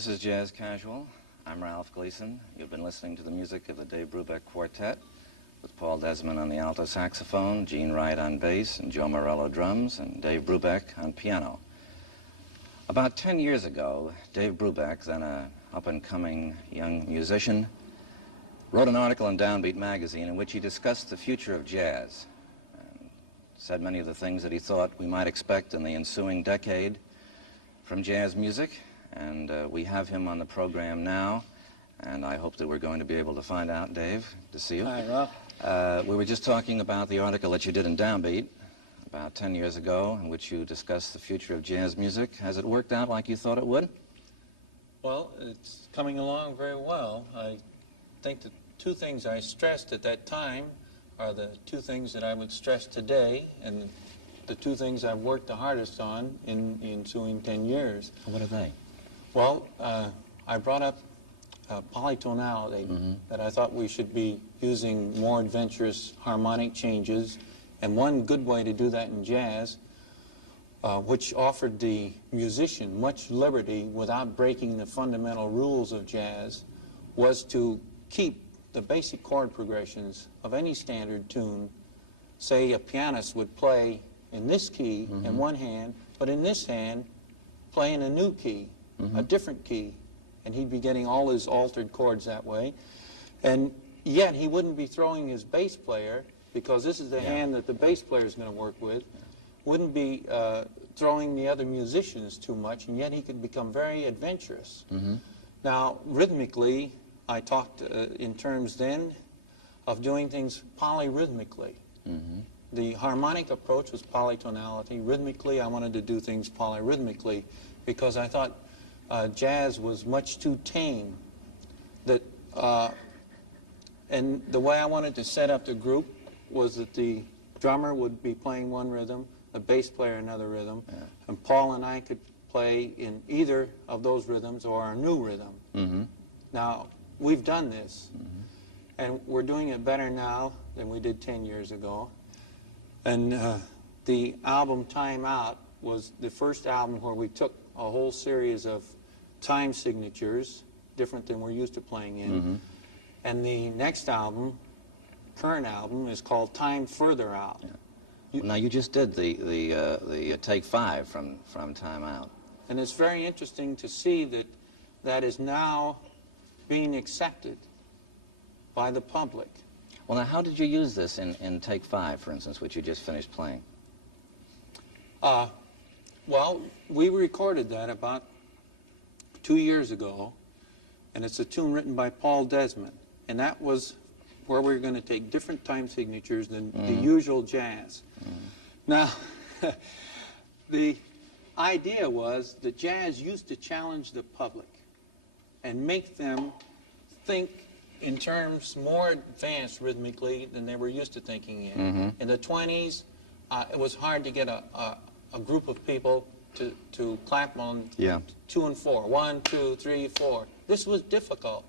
This is Jazz Casual. I'm Ralph Gleason. You've been listening to the music of the Dave Brubeck Quartet with Paul Desmond on the alto saxophone, Gene Wright on bass, and Joe Morello drums, and Dave Brubeck on piano. About 10 years ago, Dave Brubeck, then an up-and-coming young musician, wrote an article in Downbeat magazine in which he discussed the future of jazz and said many of the things that he thought we might expect in the ensuing decade from jazz music. And we have him on the program now, and I hope that we're going to be able to find out. Dave, to see you. Hi, Ralph. We were just talking about the article that you did in Downbeat about 10 years ago, in which you discussed the future of jazz music. Has it worked out like you thought it would? Well, it's coming along very well. I think the two things I stressed at that time are the two things that I would stress today, and the two things I've worked the hardest on in the ensuing 10 years. What are they? Well, I brought up polytonality, that I thought we should be using more adventurous harmonic changes, and one good way to do that in jazz, which offered the musician much liberty without breaking the fundamental rules of jazz, was to keep the basic chord progressions of any standard tune. Say a pianist would play in this key in one hand, but in this hand play in a new key, a different key, and he'd be getting all his altered chords that way. And yet he wouldn't be throwing his bass player, because this is the hand that the bass player is going to work with, wouldn't be throwing the other musicians too much, and yet he could become very adventurous. Now, rhythmically, I talked in terms then of doing things polyrhythmically. The harmonic approach was polytonality. Rhythmically, I wanted to do things polyrhythmically, because I thought jazz was much too tame. And the way I wanted to set up the group was that the drummer would be playing one rhythm, the bass player another rhythm, and Paul and I could play in either of those rhythms or a new rhythm. Now, we've done this, and we're doing it better now than we did 10 years ago. And the album Time Out was the first album where we took a whole series of time signatures, different than we're used to playing in. And the next album, current album, is called Time Further Out. Well, now, you just did the Take 5 from Time Out. And it's very interesting to see that that is now being accepted by the public. Well, now, how did you use this in Take 5, for instance, which you just finished playing? Well, we recorded that about 2 years ago, and it's a tune written by Paul Desmond, and that was where we were going to take different time signatures than the usual jazz. Now, the idea was that jazz used to challenge the public and make them think in terms more advanced rhythmically than they were used to thinking in. In the 20s, it was hard to get a group of people to clap on 2 and 4. 1, 2, 3, 4. This was difficult.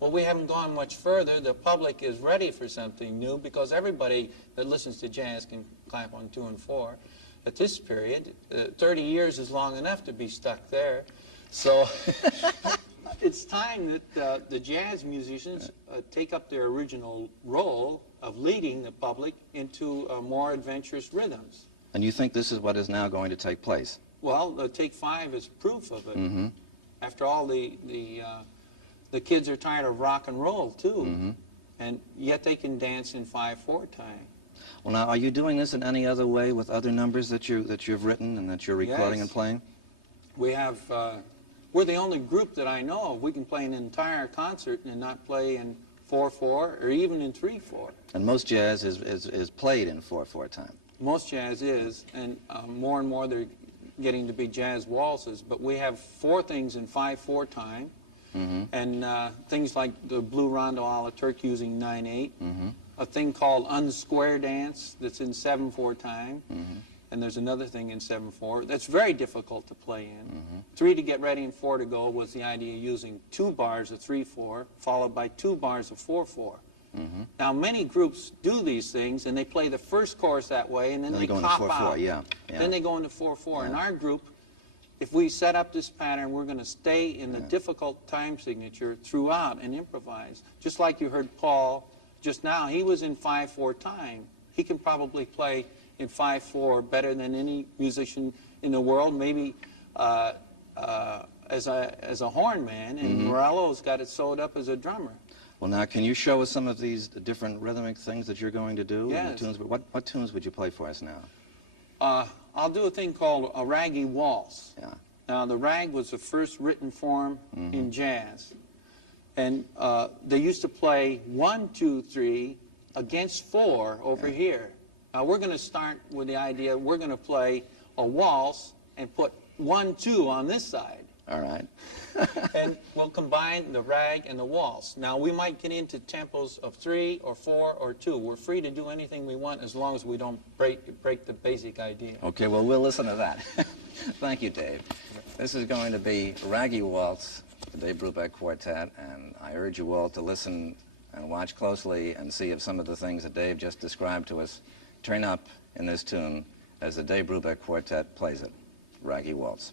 Well, we haven't gone much further. The public is ready for something new, because everybody that listens to jazz can clap on 2 and 4. At this period, 30 years is long enough to be stuck there. So it's time that the jazz musicians take up their original role of leading the public into more adventurous rhythms. And you think this is what is now going to take place? Well, the Take 5 is proof of it. After all, the kids are tired of rock and roll, too. And yet they can dance in 5/4 time. Well, now, are you doing this in any other way with other numbers that you've written and that you're recording and playing? We have, we're the only group that I know of. We can play an entire concert and not play in 4/4 or even in 3/4. And most jazz is played in 4/4 time. Most jazz is, and more they're getting to be jazz waltzes. But we have 4 things in 5/4 time, and things like the Blue Rondo a la Turk using 9/8, a thing called Unsquare Dance that's in 7/4 time, and there's another thing in 7/4 that's very difficult to play in. 3 to get ready and 4 to go was the idea of using 2 bars of 3/4 followed by 2 bars of 4/4. Now, many groups do these things, and they play the first chorus that way, and then they go cop into 4/4, out. Then they go into 4/4. In our group, if we set up this pattern, we're going to stay in the difficult time signature throughout and improvise. Just like you heard Paul just now, he was in 5/4 time. He can probably play in 5/4 better than any musician in the world, maybe as a horn man, and Morello's got it sewed up as a drummer. Well, now, can you show us some of these different rhythmic things that you're going to do? Yes. The tunes, what tunes would you play for us now? I'll do a thing called a Raggy waltz. Yeah. Now, the rag was the first written form in jazz. And they used to play 1, 2, 3 against 4 over here. Now, we're going to start with the idea we're going to play a waltz and put 1, 2 on this side. All right. And we'll combine the rag and the waltz. Now, we might get into tempos of 3 or 4 or 2. We're free to do anything we want as long as we don't break the basic idea. Okay, well, we'll listen to that. Thank you, Dave. This is going to be Raggy Waltz, the Dave Brubeck Quartet, and I urge you all to listen and watch closely and see if some of the things that Dave just described to us turn up in this tune as the Dave Brubeck Quartet plays it. Raggy Waltz.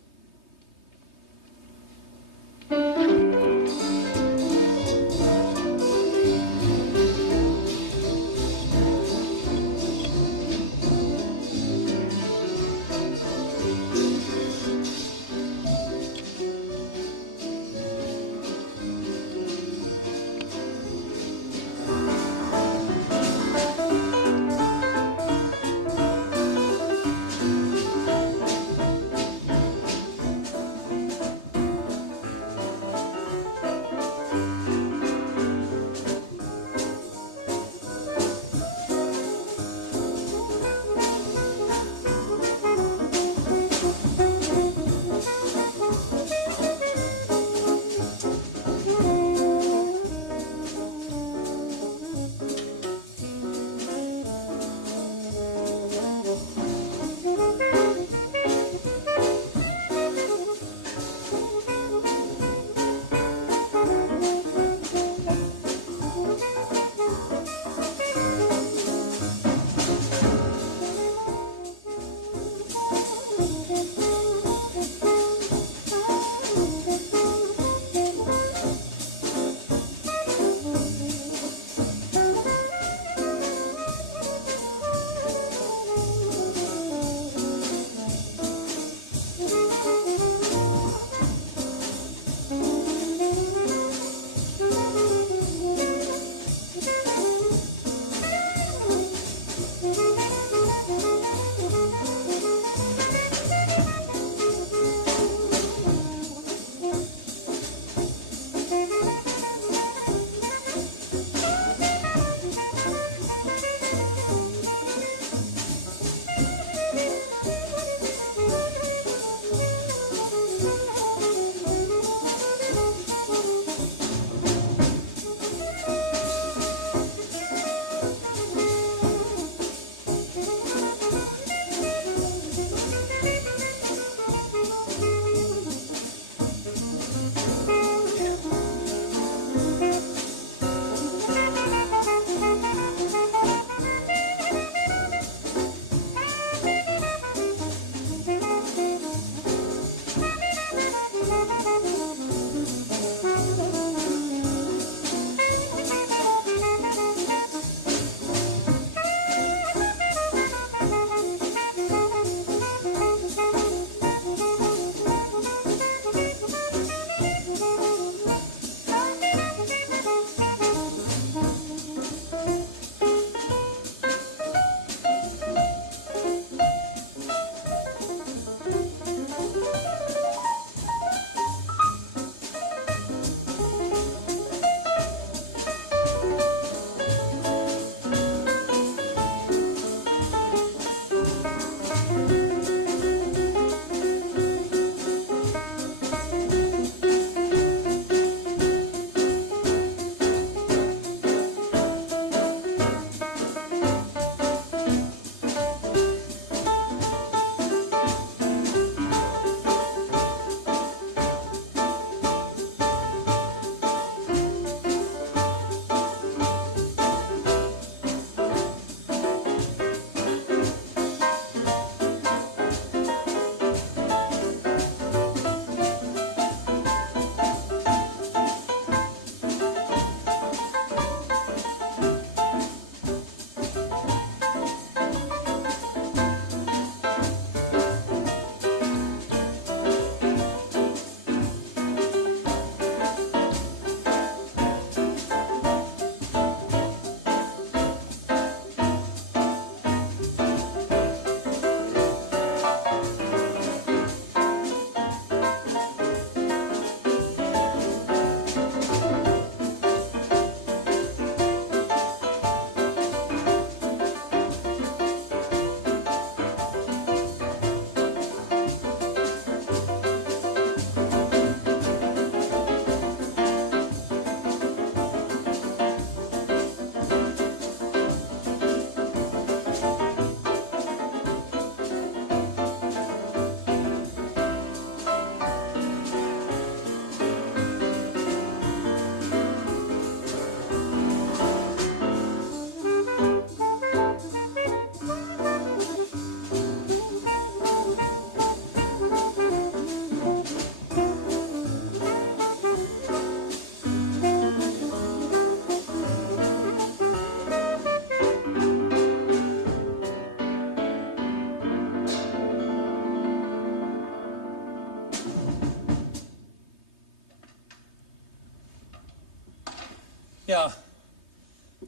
Yeah.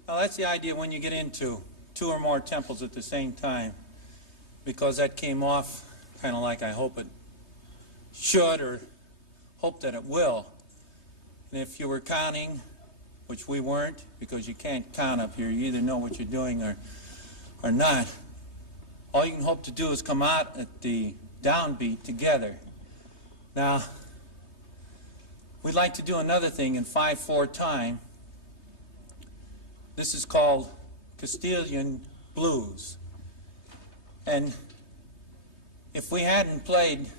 Well, that's the idea when you get into two or more tempos at the same time, because that came off kind of like I hope it should or hope that it will. And if you were counting, which we weren't, because you can't count up here, you either know what you're doing or not, all you can hope to do is come out at the downbeat together. Now, we'd like to do another thing in 5/4 time. This is called Castilian Blues. And if we hadn't played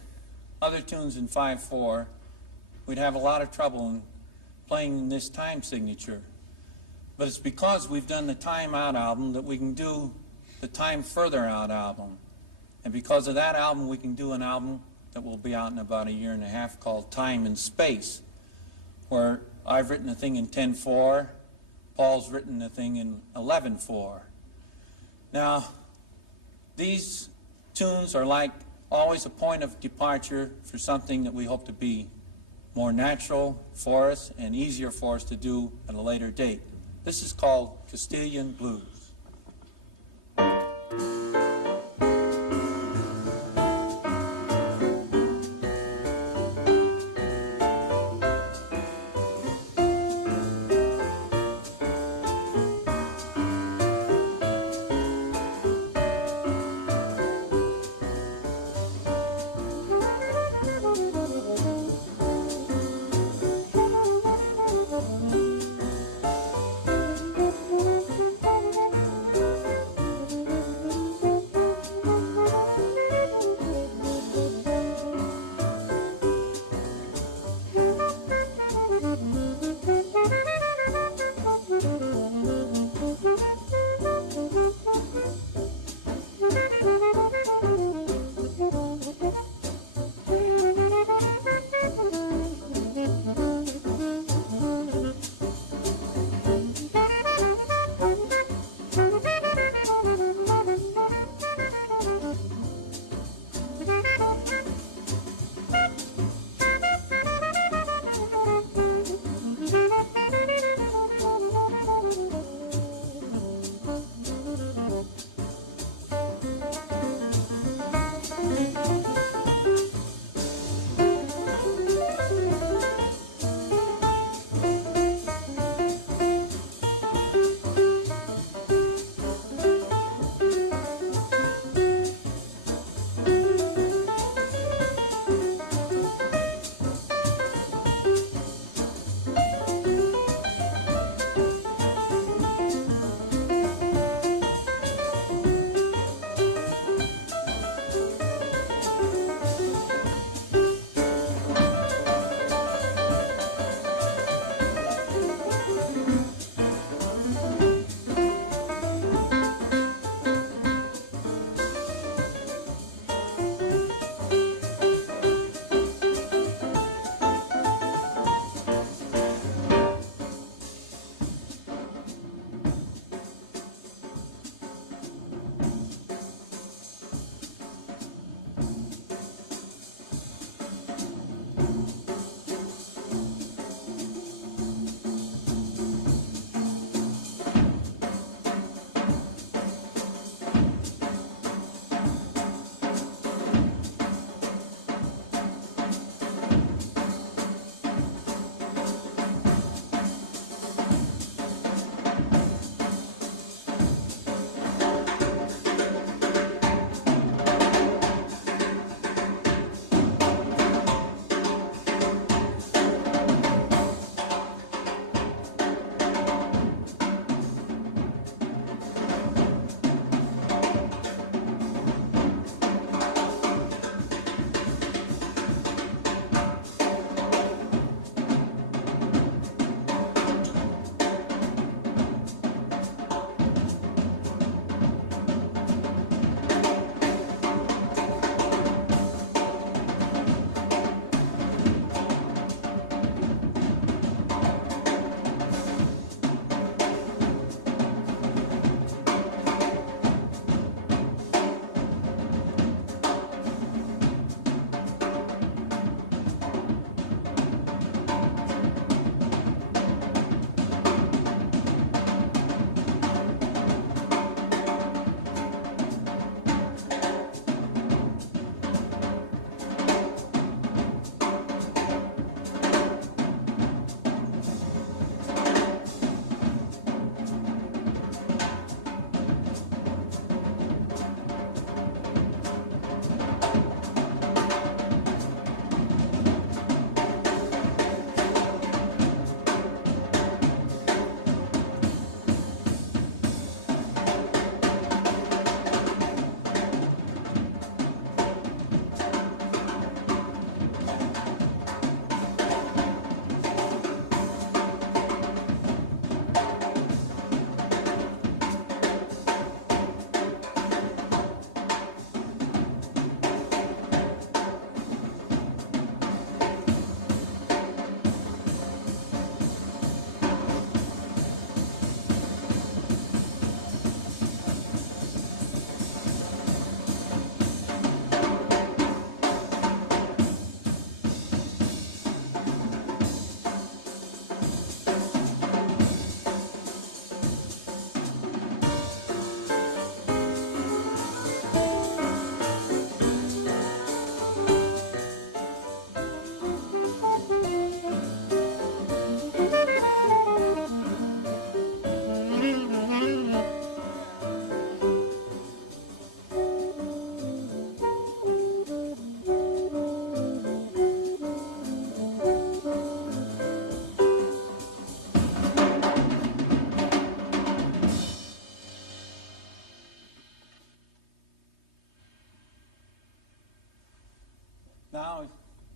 other tunes in 5/4, we'd have a lot of trouble in playing in this time signature. But it's because we've done the Time Out album that we can do the Time Further Out album. And because of that album, we can do an album that will be out in about 1.5 years called Time and Space, where I've written a thing in 10/4, Paul's written a thing in 11/4. Now, these tunes are like always a point of departure for something that we hope to be more natural for us and easier for us to do at a later date. This is called Castilian Blues.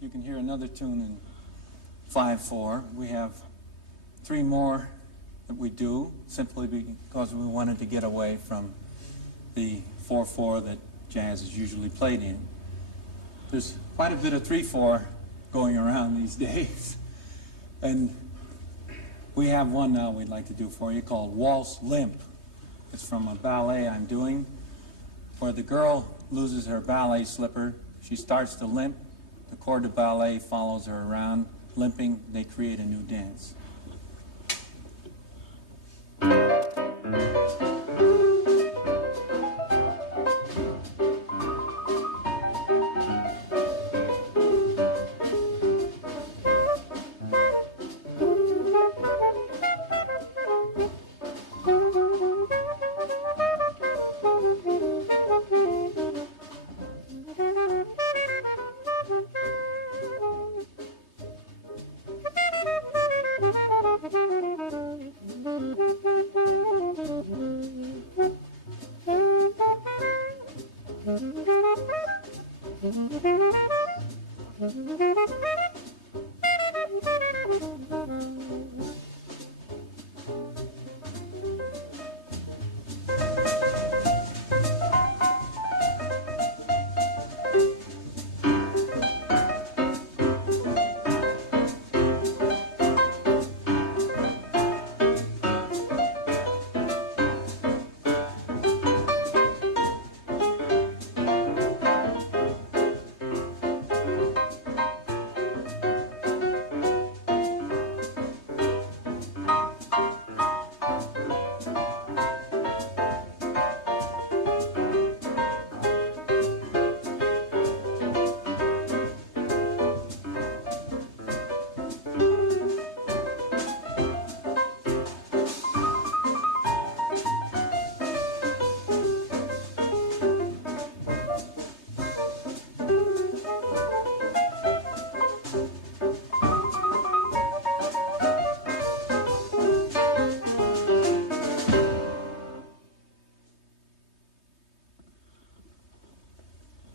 you can hear another tune in 5/4. We have 3 more that we do, simply because we wanted to get away from the 4/4 that jazz is usually played in. There's quite a bit of 3/4 going around these days. And we have one now we'd like to do for you called Waltz Limp. It's from a ballet I'm doing where the girl loses her ballet slipper. She starts to limp. The corps de ballet follows her around, limping. They create a new dance.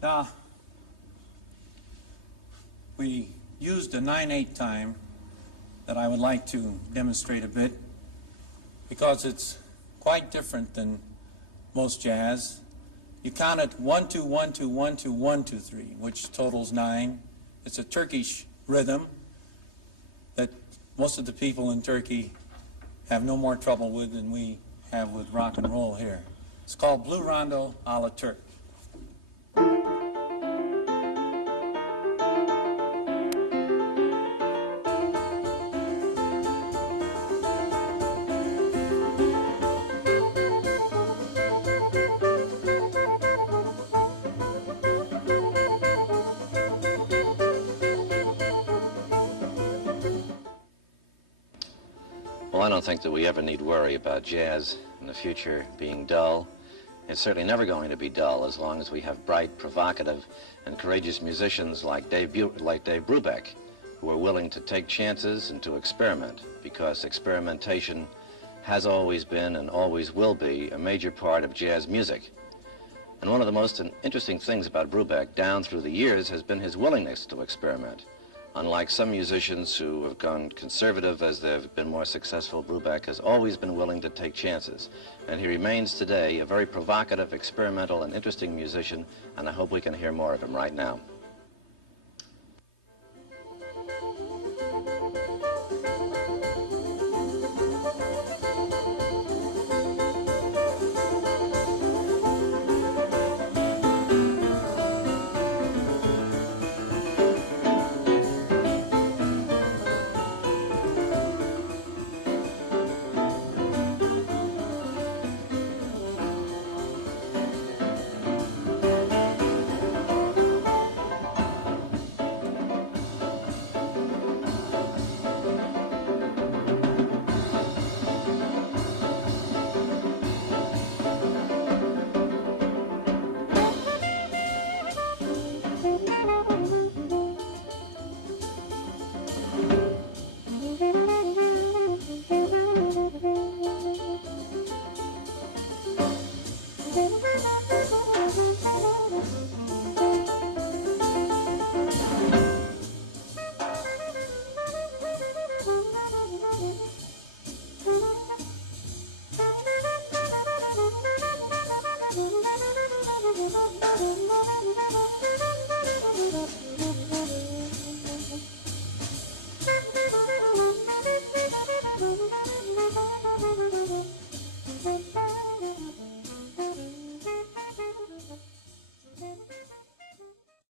Now, we used a 9/8 time that I would like to demonstrate a bit because it's quite different than most jazz. You count it 1 2 1 2 1 2 1 2 3, which totals 9. It's a Turkish rhythm that most of the people in Turkey have no more trouble with than we have with rock and roll here. It's called Blue Rondo a la Turk. Well, I don't think that we ever need worry about jazz in the future being dull. It's certainly never going to be dull as long as we have bright, provocative, and courageous musicians like Dave Brubeck, who are willing to take chances and to experiment, because experimentation has always been and always will be a major part of jazz music. And one of the most interesting things about Brubeck down through the years has been his willingness to experiment. Unlike some musicians who have gone conservative as they've been more successful, Brubeck has always been willing to take chances. And he remains today a very provocative, experimental, and interesting musician, and I hope we can hear more of him right now.